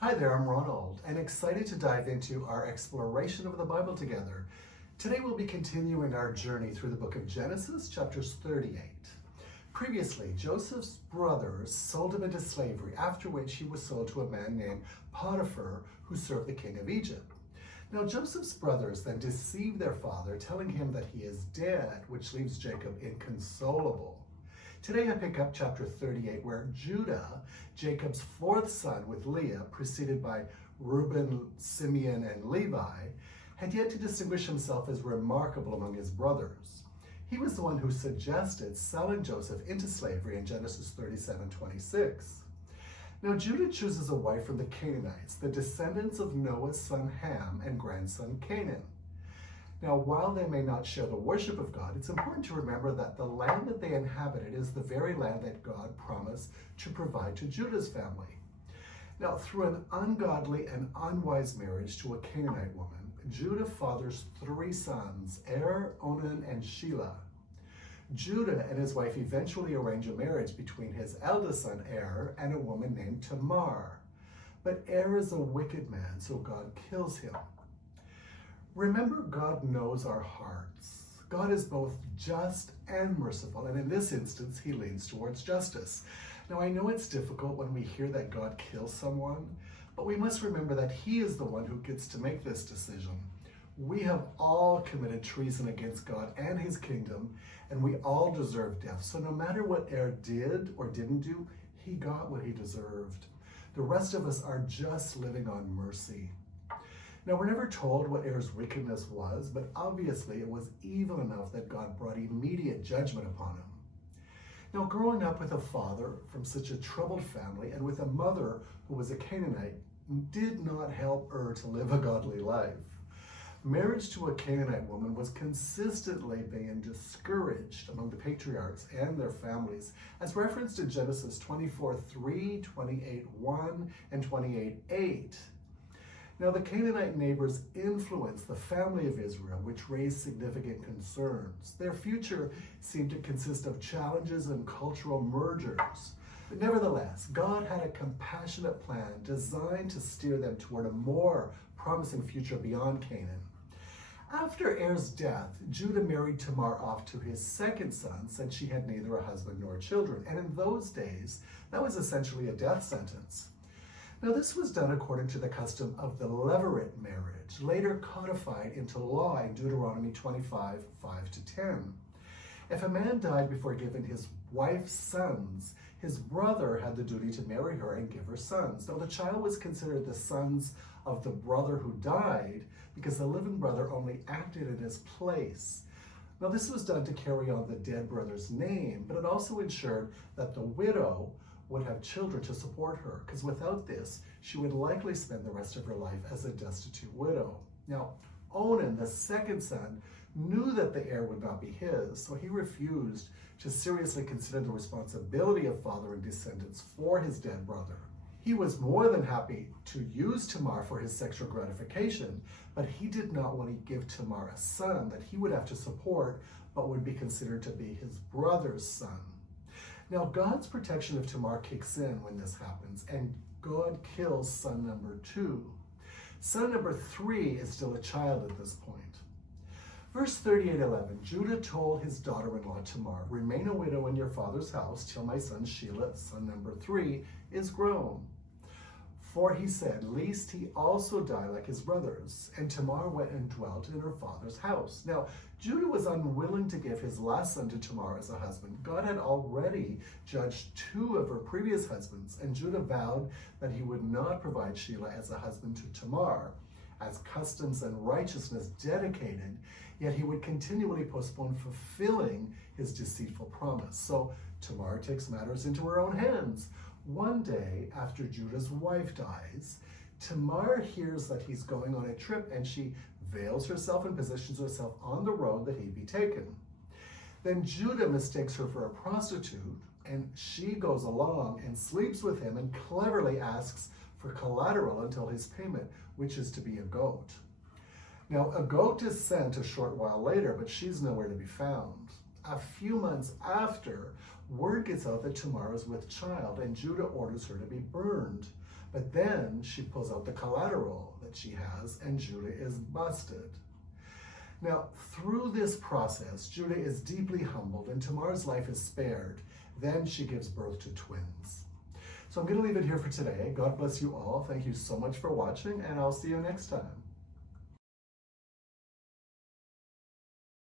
Hi there, I'm Ronald, and excited to dive into our exploration of the Bible together. Today we'll be continuing our journey through the book of Genesis, chapters 38. Previously, Joseph's brothers sold him into slavery, after which he was sold to a man named Potiphar, who served the king of Egypt. Now Joseph's brothers then deceive their father, telling him that he is dead, which leaves Jacob inconsolable. Today I pick up chapter 38, where Judah, Jacob's fourth son with Leah, preceded by Reuben, Simeon, and Levi, had yet to distinguish himself as remarkable among his brothers. He was the one who suggested selling Joseph into slavery in Genesis 37:26. Now Judah chooses a wife from the Canaanites, the descendants of Noah's son Ham and grandson Canaan. Now, while they may not share the worship of God, it's important to remember that the land that they inhabited is the very land that God promised to provide to Judah's family. Now, through an ungodly and unwise marriage to a Canaanite woman, Judah fathers three sons, Onan, and Shelah. Judah and his wife eventually arrange a marriage between his eldest son, and a woman named Tamar. But is a wicked man, so God kills him. Remember, God knows our hearts. God is both just and merciful, and in this instance, he leans towards justice. Now, I know it's difficult when we hear that God kills someone, but we must remember that he is the one who gets to make this decision. We have all committed treason against God and his kingdom, and we all deserve death. So no matter what did or didn't do, he got what he deserved. The rest of us are just living on mercy. Now, we're never told what wickedness was, but obviously it was evil enough that God brought immediate judgment upon him. Now, growing up with a father from such a troubled family and with a mother who was a Canaanite did not help to live a godly life. Marriage to a Canaanite woman was consistently being discouraged among the patriarchs and their families, as referenced in Genesis 24:3, 28:1, and 28:8. Now, the Canaanite neighbors influenced the family of Israel, which raised significant concerns. Their future seemed to consist of challenges and cultural mergers. But nevertheless, God had a compassionate plan designed to steer them toward a more promising future beyond Canaan. After death, Judah married Tamar off to his second son, since she had neither a husband nor children. And in those days, that was essentially a death sentence. Now, this was done according to the custom of the levirate marriage, later codified into law in Deuteronomy 25:5-10. If a man died before giving his wife sons, his brother had the duty to marry her and give her sons. Now, the child was considered the sons of the brother who died because the living brother only acted in his place. Now, this was done to carry on the dead brother's name, but it also ensured that the widow would have children to support her, because without this, she would likely spend the rest of her life as a destitute widow. Now, Onan, the second son, knew that the heir would not be his, so he refused to seriously consider the responsibility of fathering descendants for his dead brother. He was more than happy to use Tamar for his sexual gratification, but he did not want to give Tamar a son that he would have to support, but would be considered to be his brother's son. Now, God's protection of Tamar kicks in when this happens, and God kills son number 2. Son number 3 is still a child at this point. Verse 38:11, Judah told his daughter-in-law Tamar, "Remain a widow in your father's house till my son Shelah, son number 3, is grown." For he said, "Lest he also die like his brothers." And Tamar went and dwelt in her father's house. Now, Judah was unwilling to give his last son to Tamar as a husband. God had already judged 2 of her previous husbands, and Judah vowed that he would not provide Shelah as a husband to Tamar, as customs and righteousness dedicated, yet he would continually postpone fulfilling his deceitful promise. So Tamar takes matters into her own hands. One day, after Judah's wife dies, Tamar hears that he's going on a trip, and she veils herself and positions herself on the road that he'd be taken. Then Judah mistakes her for a prostitute, and she goes along and sleeps with him and cleverly asks for collateral until his payment, which is to be a goat. Now, a goat is sent a short while later, but she's nowhere to be found. A few months after, word gets out that Tamar is with child, and Judah orders her to be burned. But then she pulls out the collateral that she has, and Judah is busted. Now, through this process, Judah is deeply humbled, and Tamar's life is spared. Then she gives birth to twins. So I'm going to leave it here for today. God bless you all. Thank you so much for watching, and I'll see you next time.